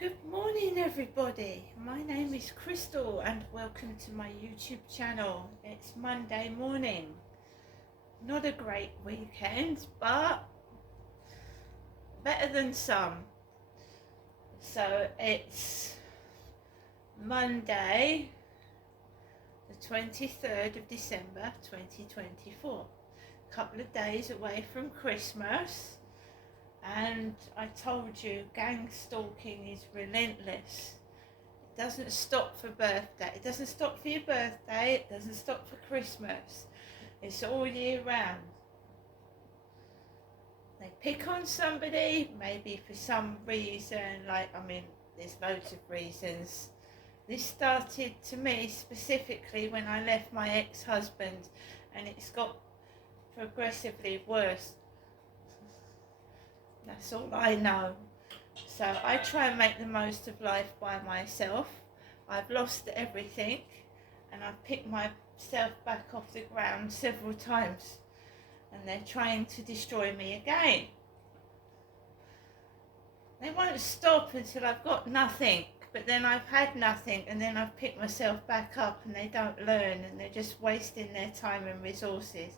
Good morning everybody, my name is Crystal and welcome to my YouTube channel. It's Monday morning, not a great weekend but better than some. So it's Monday the 23rd of December 2024, a couple of days away from Christmas. And I told you, gang stalking is relentless. It doesn't stop for birthday. It doesn't stop for your birthday. It doesn't stop for Christmas. It's all year round. They pick on somebody, maybe for some reason, there's loads of reasons. This started to me specifically when I left my ex-husband, and it's got progressively worse. That's all I know. So I try and make the most of life by myself. I've lost everything and I've picked myself back off the ground several times, and they're trying to destroy me again. They won't stop until I've got nothing, but then I've had nothing and then I've picked myself back up, and they don't learn and they're just wasting their time and resources.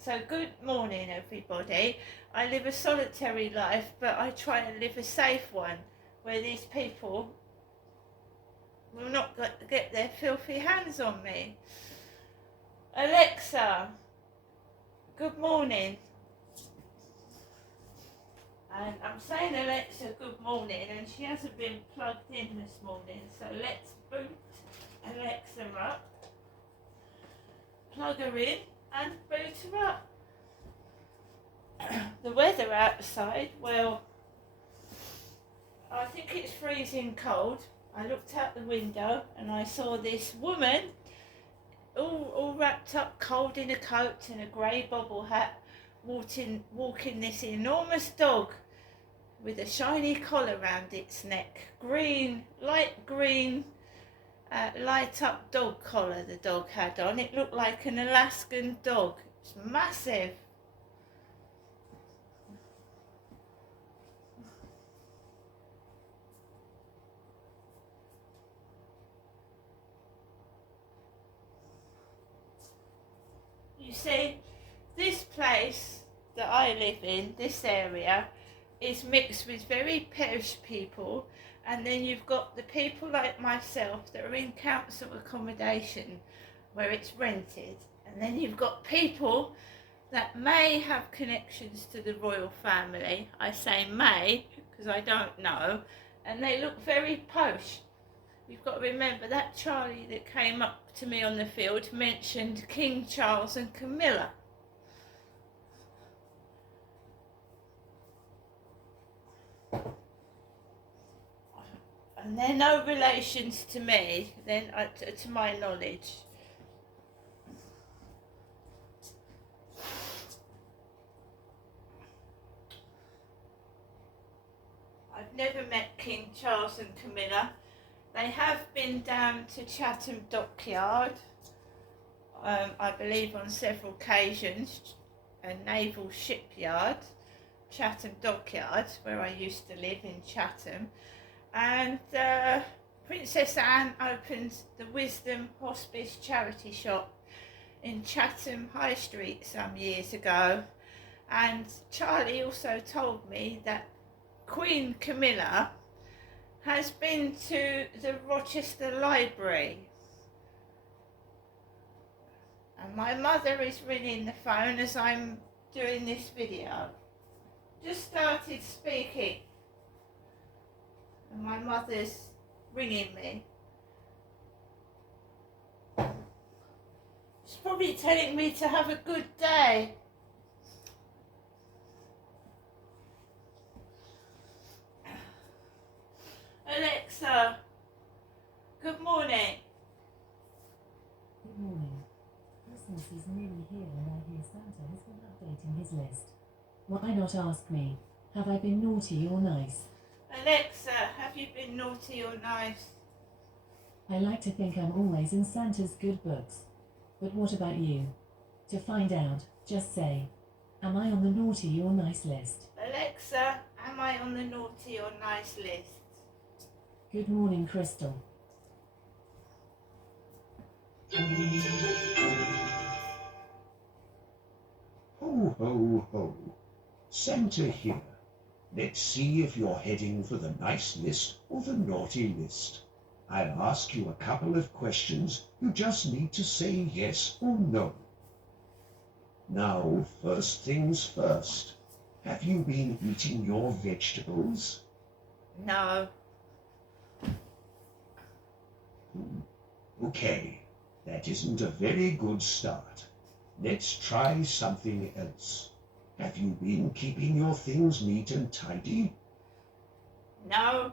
So good morning everybody. I live a solitary life, but I try and live a safe one where these people will not get their filthy hands on me. Alexa, good morning. And I'm saying Alexa good morning and she hasn't been plugged in this morning, so let's boot Alexa up, plug her in and boot her up. The weather outside, well, I think it's freezing cold. I looked out the window and I saw this woman all wrapped up cold in a coat and a grey bobble hat, walking this enormous dog with a shiny collar round its neck. Light green, light up dog collar the dog had on. It looked like an Alaskan dog. It's massive. You see, this place that I live in, this area, is mixed with very posh people, and then you've got the people like myself that are in council accommodation where it's rented, and then you've got people that may have connections to the royal family. I say may because I don't know, and they look very posh. You've got to remember that Charlie that came up to me on the field mentioned King Charles and Camilla. And they're no relations to me, then to my knowledge. I've never met King Charles and Camilla. They have been down to Chatham Dockyard, I believe on several occasions, a naval shipyard, Chatham Dockyard, where I used to live in Chatham. And Princess Anne opened the Wisdom Hospice charity shop in Chatham High Street some years ago. And Charlie also told me that Queen Camilla has been to the Rochester Library. And my mother is ringing the phone as I'm doing this video. Just started speaking and my mother's ringing me. She's probably telling me to have a good day. Alexa, good morning. Good morning. Christmas is nearly here and I hear Santa has been updating his list. Why not ask me, have I been naughty or nice? Alexa, have you been naughty or nice? I like to think I'm always in Santa's good books. But what about you? To find out, just say, am I on the naughty or nice list? Alexa, am I on the naughty or nice list? Good morning, Crystal. Ho, ho, ho. Santa here. Let's see if you're heading for the nice list or the naughty list. I'll ask you a couple of questions. You just need to say yes or no. Now, first things first. Have you been eating your vegetables? No. Okay, that isn't a very good start. Let's try something else. Have you been keeping your things neat and tidy? No.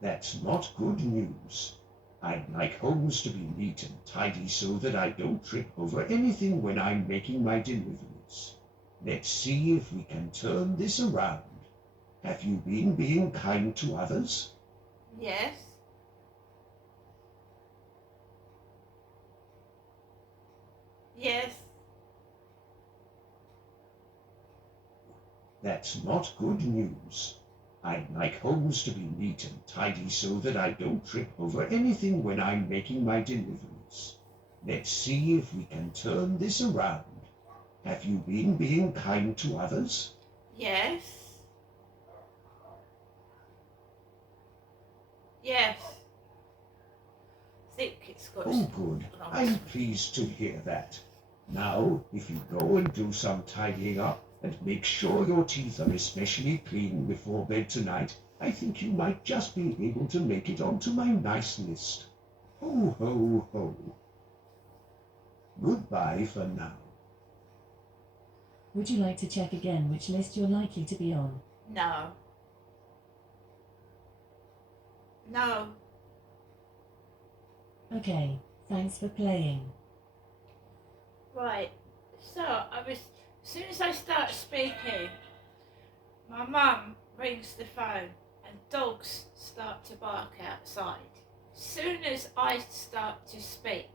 That's not good news. I'd like homes to be neat and tidy so that I don't trip over anything when I'm making my deliveries. Let's see if we can turn this around. Have you been being kind to others? Yes. Yes. That's not good news. I'd like homes to be neat and tidy so that I don't trip over anything when I'm making my deliveries. Let's see if we can turn this around. Have you been being kind to others? Yes. Yes. I think it's got. Oh, good. I'm pleased to hear that. Now, if you go and do some tidying up and make sure your teeth are especially clean before bed tonight, I think you might just be able to make it onto my nice list. Ho, ho, ho. Goodbye for now. Would you like to check again which list you're likely to be on? No. No. Okay, thanks for playing. Right. So as soon as I start speaking, my mum rings the phone and dogs start to bark outside. As soon as I start to speak,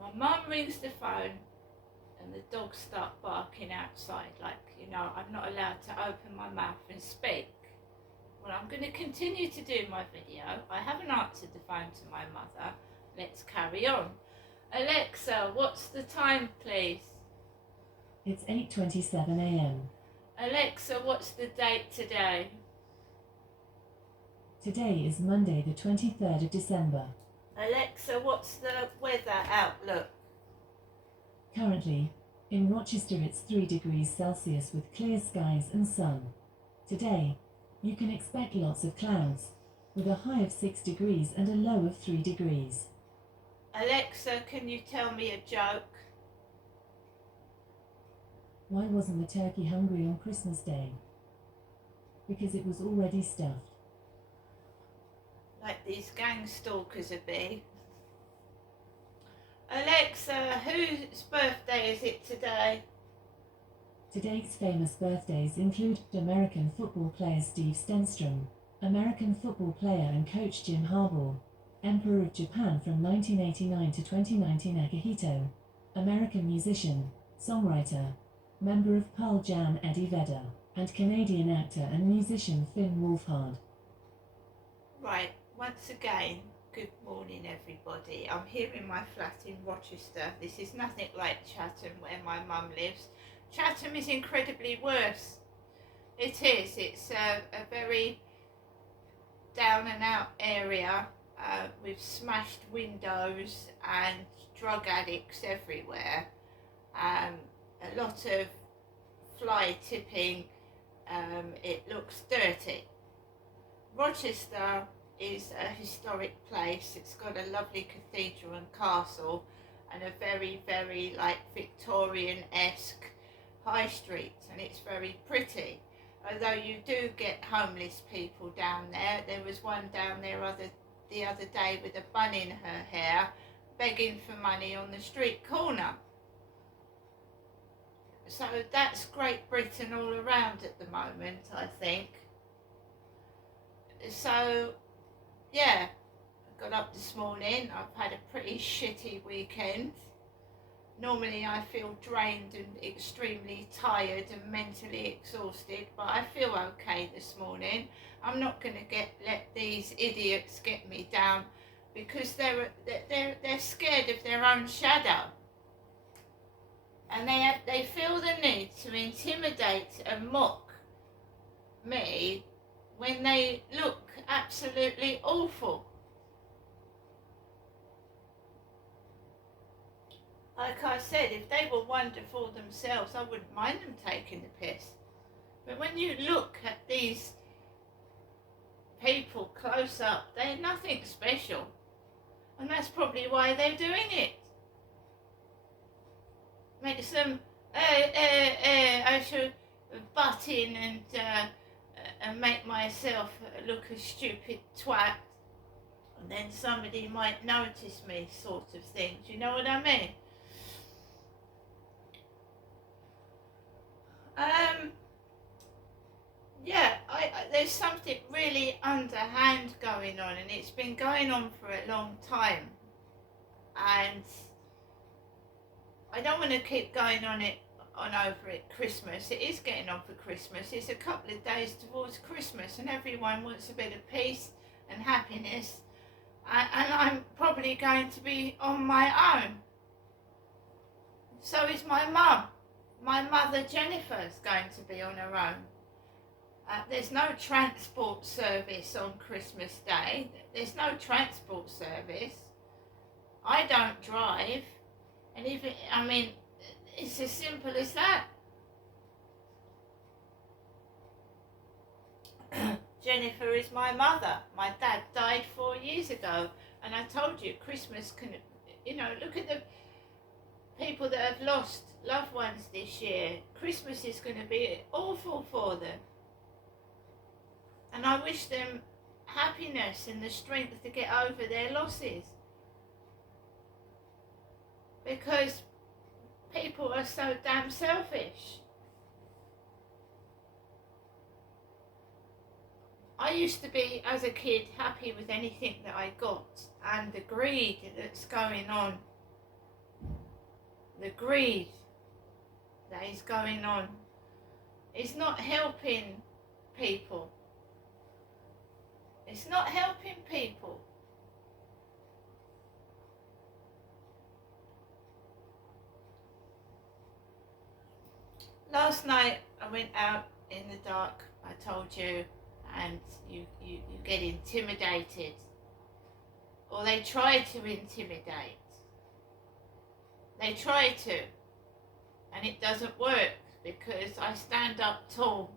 my mum rings the phone and the dogs start barking outside, like, I'm not allowed to open my mouth and speak. Well, I'm going to continue to do my video. I haven't answered the phone to my mother. Let's carry on. Alexa, what's the time, please? It's 8:27 a.m. Alexa, what's the date today? Today is Monday the 23rd of December. Alexa, what's the weather outlook? Currently, in Rochester it's 3 degrees Celsius with clear skies and sun. Today, you can expect lots of clouds, with a high of 6 degrees and a low of 3 degrees. Alexa, can you tell me a joke? Why wasn't the turkey hungry on Christmas Day? Because it was already stuffed. Like these gang stalkers would be. Alexa, whose birthday is it today? Today's famous birthdays include American football player Steve Stenstrom, American football player and coach Jim Harbaugh, Emperor of Japan from 1989 to 2019 Akihito, American musician, songwriter, member of Pearl Jam Eddie Vedder, and Canadian actor and musician Finn Wolfhard. Right, once again, good morning everybody. I'm here in my flat in Rochester. This is nothing like Chatham where my mum lives. Chatham is incredibly worse. It is. It's a very down and out area with smashed windows and drug addicts everywhere. A lot of fly tipping. It looks dirty. Rochester is a historic place. It's got a lovely cathedral and castle and a very, very Victorian-esque high street, and it's very pretty. Although you do get homeless people down there. There was one down there the other day with a bun in her hair begging for money on the street corner. So that's Great Britain all around at the moment, I think. So, yeah, I got up this morning. I've had a pretty shitty weekend. Normally I feel drained and extremely tired and mentally exhausted, but I feel okay this morning. I'm not going to let these idiots get me down, because they're scared of their own shadow, and they feel the need to intimidate and mock me when they look absolutely awful. Like I said, if they were wonderful themselves, I wouldn't mind them taking the piss. But when you look at these people close up, they're nothing special. And that's probably why they're doing it. Makes them, I should butt in and make myself look a stupid twat. And then somebody might notice me, sort of thing. Do you know what I mean? Yeah, there's something really underhand going on, and it's been going on for a long time, and I don't want to keep going on over it Christmas. It is getting on for Christmas. It's a couple of days towards Christmas, and everyone wants a bit of peace and happiness, and I'm probably going to be on my own. So is my mum. My mother Jennifer's going to be on her own. There's no transport service on Christmas Day. There's no transport service. I don't drive. And even, I mean, it's as simple as that. Jennifer is my mother. My dad died 4 years ago. And I told you, Christmas can, look at the people that have lost loved ones this year. Christmas is going to be awful for them. And I wish them happiness and the strength to get over their losses. Because people are so damn selfish. I used to be, as a kid, happy with anything that I got. And the greed that's going on, the greed that is going on, is not helping people. It's not helping people. Last night I went out in the dark, I told you, and you get intimidated. Or they try to intimidate. They try to. And it doesn't work, because I stand up tall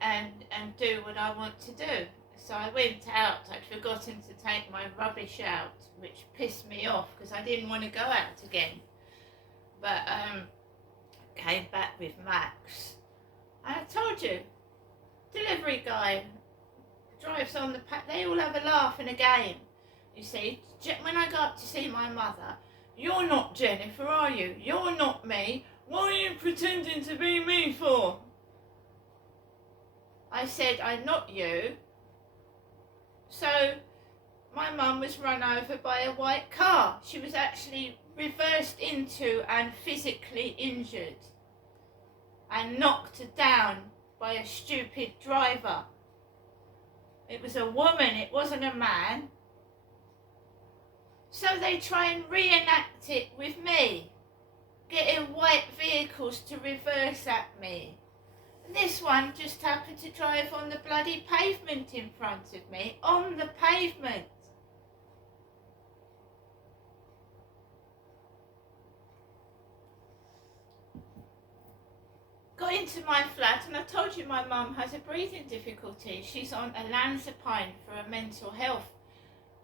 and do what I want to do. So I went out. I'd forgotten to take my rubbish out, which pissed me off because I didn't want to go out again. But came back with Max. And I told you, delivery guy drives on the they all have a laugh and a game. You see, when I go up to see my mother, you're not Jennifer, are you? You're not me. What are you pretending to be me for? I said, I'm not you. So my mum was run over by a white car. She was actually reversed into and physically injured and knocked down by a stupid driver. It was a woman, it wasn't a man. So they try and reenact it with me, getting white vehicles to reverse at me. And this one just happened to drive on the bloody pavement in front of me, on the pavement. Got into my flat, and I told you my mum has a breathing difficulty. She's on olanzapine for her mental health.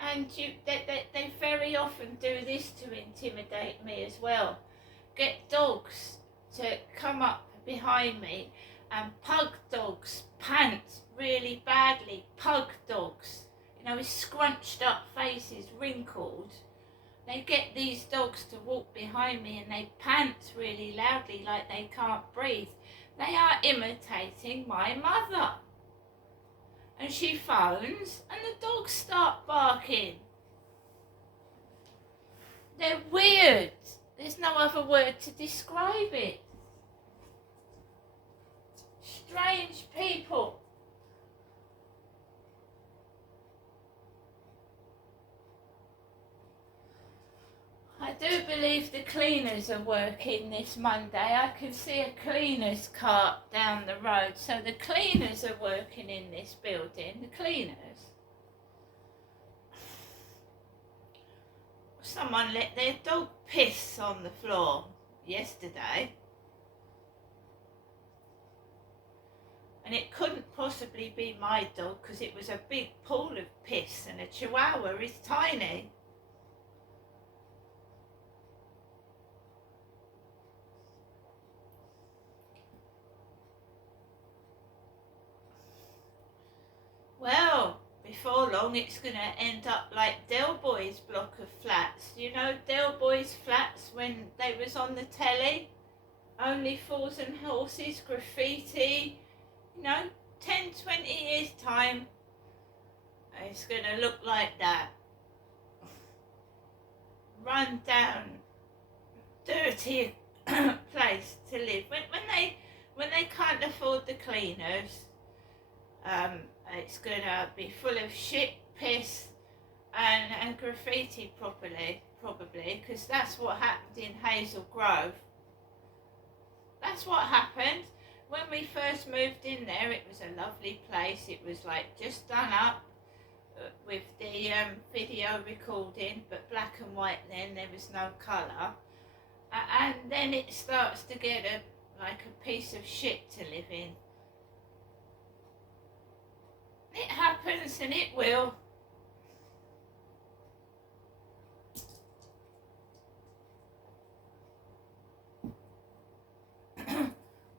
And they very often do this to intimidate me as well. Get dogs to come up behind me, and pug dogs pant really badly. Pug dogs, with scrunched up faces, wrinkled. They get these dogs to walk behind me and they pant really loudly like they can't breathe. They are imitating my mother. And she phones and the dogs start barking. They're weird. There's no other word to describe it. Strange people. I do believe the cleaners are working this Monday. I can see a cleaners cart down the road. So the cleaners are working in this building. The cleaners. Someone let their dog piss on the floor yesterday. And it couldn't possibly be my dog because it was a big pool of piss, and a chihuahua is tiny. Well, before long it's going to end up like Del Boy's block of flats. You know Del Boy's flats when they was on the telly? Only Fools and Horses, graffiti. You know, 10, 20 years time, it's going to look like that. Run down, dirty place to live. When they can't afford the cleaners, it's going to be full of shit, piss, and graffiti probably, because that's what happened in Hazel Grove. That's what happened. When we first moved in there, it was a lovely place. It was like just done up with the video recording, but black and white then, there was no colour. And then it starts to get like a piece of shit to live in. It happens and it will.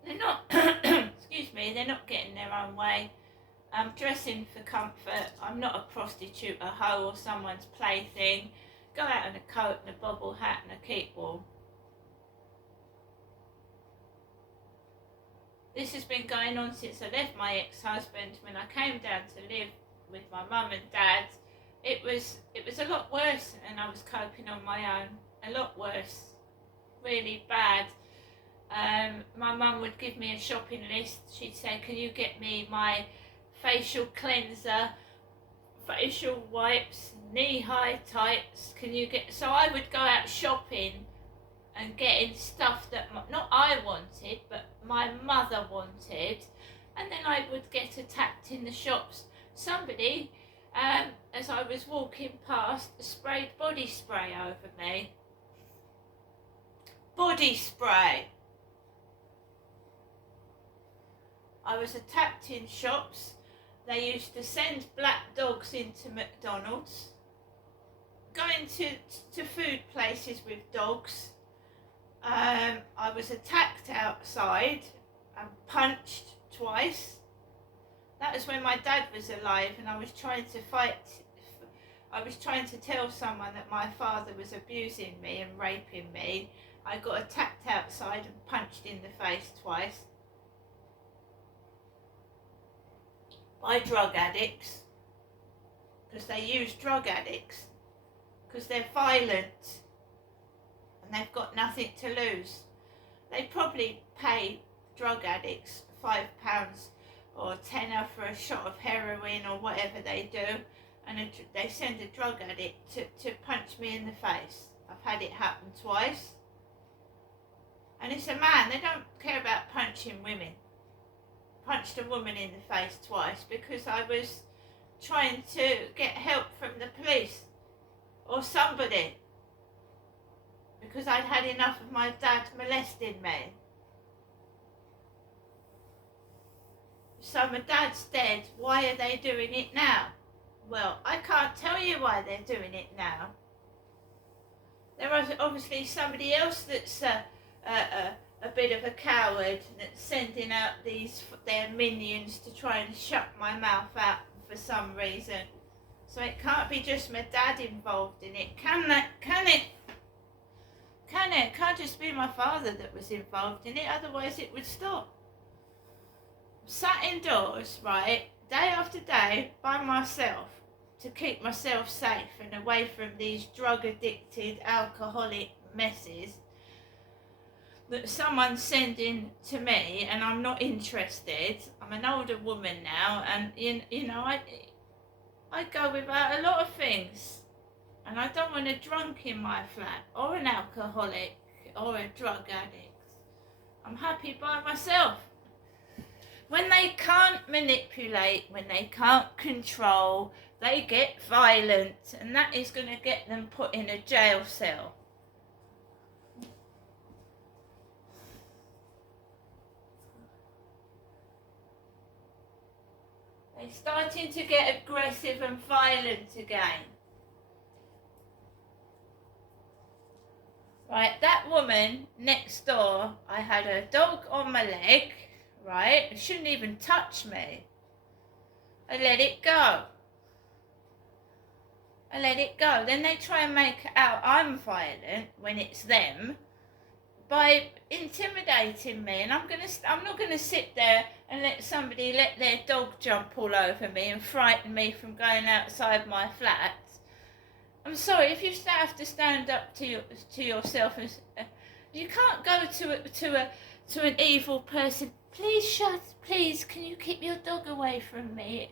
They're not, excuse me, they're not getting their own way. I'm dressing for comfort. I'm not a prostitute, a hoe, or someone's plaything. Go out in a coat and a bobble hat and a keep warm. This has been going on since I left my ex-husband. When I came down to live with my mum and dad, it was a lot worse, and I was coping on my own. A lot worse. Really bad. My mum would give me a shopping list. She'd say, can you get me my facial cleanser, facial wipes, knee-high tights, can you get... So I would go out shopping and getting stuff that not I wanted, but my mother wanted, and then I would get attacked in the shops. Somebody, as I was walking past, sprayed body spray over me. Body spray. I was attacked in shops. They used to send black dogs into McDonald's, going to food places with dogs. I was attacked outside and punched twice. That was when my dad was alive, and I was trying to fight. I was trying to tell someone that my father was abusing me and raping me. I got attacked outside and punched in the face twice by drug addicts, because they use drug addicts because they're violent and they've got nothing to lose. They probably pay drug addicts £5 or £10 for a shot of heroin or whatever they do, and they send a drug addict to punch me in the face. I've had it happen twice. And it's a man. They don't care about punching women. Punched a woman in the face twice because I was trying to get help from the police or somebody, because I'd had enough of my dad molesting me. So my dad's dead. Why are they doing it now? Well, I can't tell you why they're doing it now. There was obviously somebody else that's a bit of a coward that's sending out their minions to try and shut my mouth out for some reason. So it can't be just my dad involved in it, can it? Can it? It can't just be my father that was involved in it, otherwise it would stop. Sat indoors, right, day after day by myself to keep myself safe and away from these drug addicted alcoholic messes, that someone's sending to me, and I'm not interested. I'm an older woman now, and you know, I go without a lot of things, and I don't want a drunk in my flat, or an alcoholic, or a drug addict. I'm happy by myself. When they can't manipulate, when they can't control, they get violent, and that is going to get them put in a jail cell. They're starting to get aggressive and violent again. Right, that woman next door, I had a dog on my leg, right? It shouldn't even touch me. I let it go. Then they try and make out I'm violent when it's them by intimidating me, and I'm not gonna sit there and let somebody let their dog jump all over me and frighten me from going outside my flat. I'm sorry, if you have to stand up to yourself, and you can't go to an evil person. Please, can you keep your dog away from me?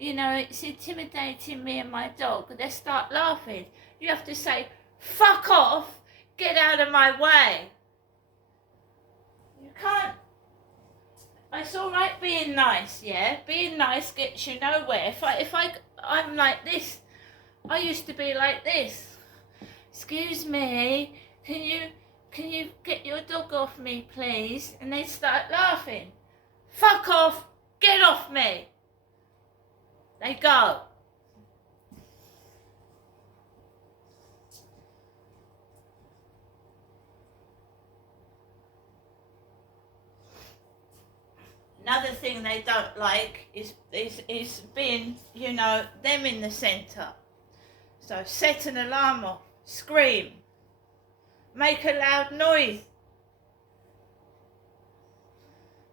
It's intimidating me and my dog. They start laughing. You have to say, fuck off, get out of my way. You can't. It's all right being nice, yeah? Being nice gets you nowhere. I'm like this. I used to be like this. Excuse me, can you get your dog off me, please? And they start laughing. Fuck off, get off me. They go. Another thing they don't like is being, them in the centre. So set an alarm off, scream, make a loud noise.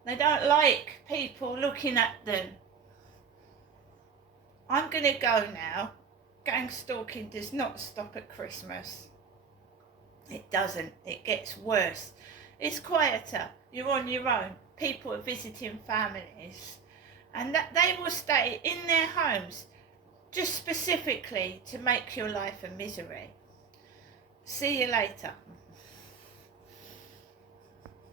They don't like people looking at them. I'm going to go now. Gang stalking does not stop at Christmas. It doesn't. It gets worse. It's quieter. You're on your own. People are visiting families. And that they will stay in their homes just specifically to make your life a misery. See you later.